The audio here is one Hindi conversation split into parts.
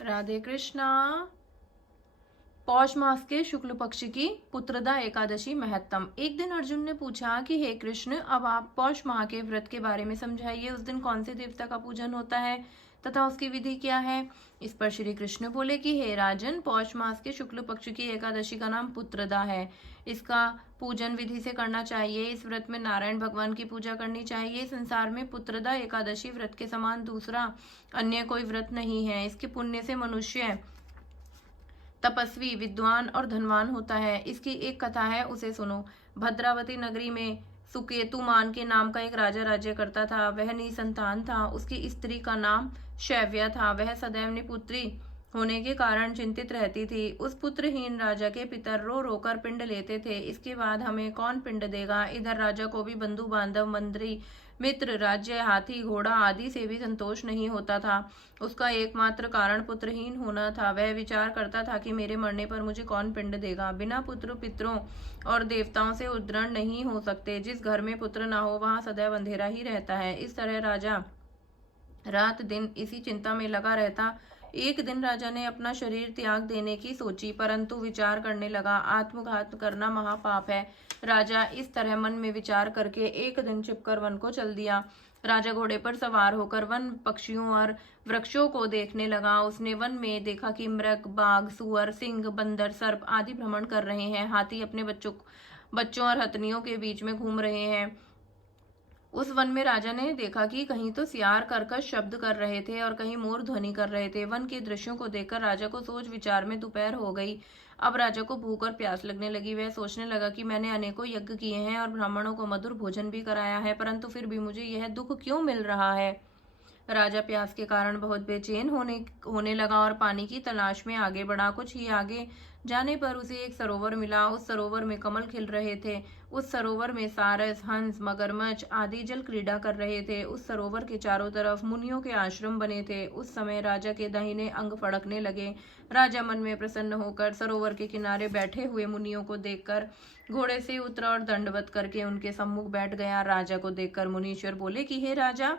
राधे कृष्णा। पौष मास के शुक्ल पक्ष की पुत्रदा एकादशी महत्तम। एक दिन अर्जुन ने पूछा कि हे कृष्ण, अब आप पौष माह के व्रत के बारे में समझाइए। उस दिन कौन से देवता का पूजन होता है तथा उसकी विधि क्या है। इस पर श्री कृष्ण बोले कि हे राजन, पौष मास के शुक्ल पक्ष की एकादशी का नाम पुत्रदा है। इसका पूजन विधि से करना चाहिए। इस व्रत में नारायण भगवान की पूजा करनी चाहिए। संसार में पुत्रदा एकादशी व्रत के समान दूसरा अन्य कोई व्रत नहीं है। इसके पुण्य से मनुष्य तपस्वी, विद्वान और धनवान होता है। इसकी एक कथा है, उसे सुनो। भद्रावती नगरी में सुकेतुमान के नाम का एक राजा राज्य करता था। वह निसंतान था। उसकी स्त्री का नाम शैव्या था। वह सदैव निपुत्री होने के कारण चिंतित रहती थी। उस पुत्रहीन राजा के पितर रो रो कर पिंड लेते थे। इसके बाद हमें कौन पिंड देगा। इधर राजा को भी बंधु बांधव, मंत्री, मित्र, राज्य, हाथी, घोड़ा आदि से भी संतोष नहीं होता था। उसका एकमात्र कारण पुत्रहीन होना था। वह विचार करता था कि मेरे मरने पर मुझे कौन पिंड देगा। बिना पुत्र पितरों और देवताओं से उद्दरण नहीं हो सकते। जिस घर में पुत्र ना हो वहां सदैव अंधेरा ही रहता है। इस तरह राजा रात दिन इसी चिंता में लगा रहता। एक दिन राजा ने अपना शरीर त्याग देने की सोची, परंतु विचार करने लगा, आत्मघात करना महापाप है। राजा इस तरह मन में विचार करके एक दिन छिपकर वन को चल दिया। राजा घोड़े पर सवार होकर वन पक्षियों और वृक्षों को देखने लगा। उसने वन में देखा कि मृग, बाघ, सुअर, सिंह, बंदर, सर्प आदि भ्रमण कर रहे हैं। हाथी अपने बच्चों और हथनियों के बीच में घूम रहे हैं। उस वन में राजा ने देखा कि कहीं तो सियार कर्कश शब्द कर रहे थे और कहीं मोर ध्वनि कर रहे थे। वन के दृश्यों को देखकर राजा को सोच विचार में दोपहर हो गई। अब राजा को भूख और प्यास लगने लगी। वह सोचने लगा कि मैंने अनेकों यज्ञ किए हैं और ब्राह्मणों को मधुर भोजन भी कराया है, परंतु फिर भी मुझे यह दुख क्यों मिल रहा है। राजा प्यास के कारण बहुत बेचैन होने लगा और पानी की तलाश में आगे बढ़ा। कुछ ही आगे जाने पर उसे एक सरोवर मिला। उस सरोवर में कमल खिल रहे थे। उस सरोवर में सारस, हंस, मगरमच्छ आदि जल क्रीड़ा कर रहे थे। उस सरोवर के चारों तरफ मुनियों के आश्रम बने थे। उस समय राजा के दाहिने अंग फड़कने लगे। राजा मन में प्रसन्न होकर सरोवर के किनारे बैठे हुए मुनियों को देखकर घोड़े से उतरा और दंडवत करके उनके सम्मुख बैठ गया। राजा को देखकर मुनीश्वर बोले कि हे राजा,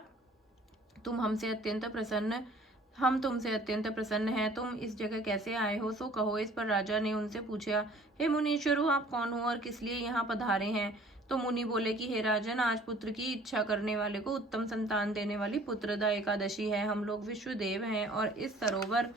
हम तुमसे अत्यंत प्रसन्न हैं। तुम इस जगह कैसे आए हो, सो कहो। इस पर राजा ने उनसे पूछा, हे मुनीश्वरों, आप कौन हो और किस लिए यहाँ पधारे हैं। तो मुनि बोले कि हे राजन, आज पुत्र की इच्छा करने वाले को उत्तम संतान देने वाली पुत्रदा एकादशी है। हम लोग विश्वदेव हैं और इस सरोवर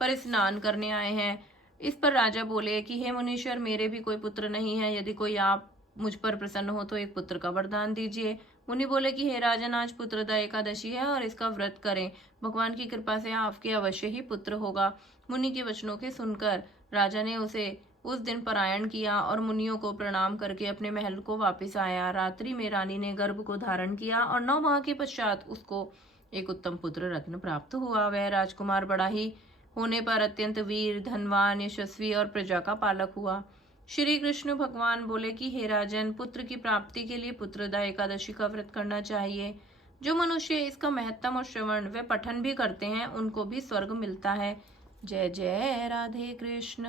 पर स्नान करने आए हैं। इस पर राजा बोले कि हे मुनीश्वर, मेरे भी कोई पुत्र नहीं है। यदि कोई आप मुझ पर प्रसन्न हो तो एक पुत्र का वरदान दीजिए। मुनि बोले कि हे राजन, आज पुत्रदा एकादशी है और इसका व्रत करें। भगवान की कृपा से आपके अवश्य ही पुत्र होगा। मुनि के वचनों के सुनकर राजा ने उसे उस दिन परायण किया और मुनियों को प्रणाम करके अपने महल को वापस आया। रात्रि में रानी ने गर्भ को धारण किया और 9 माह के पश्चात उसको एक उत्तम पुत्र रत्न प्राप्त हुआ। वह राजकुमार बड़ा ही होने पर अत्यंत वीर, धनवान, यशस्वी और प्रजा का पालक हुआ। श्री कृष्ण भगवान बोले कि हे राजन, पुत्र की प्राप्ति के लिए पुत्रदा एकादशी का व्रत करना चाहिए। जो मनुष्य इसका महत्तम और श्रवण व पठन भी करते हैं, उनको भी स्वर्ग मिलता है। जय जय राधे कृष्ण।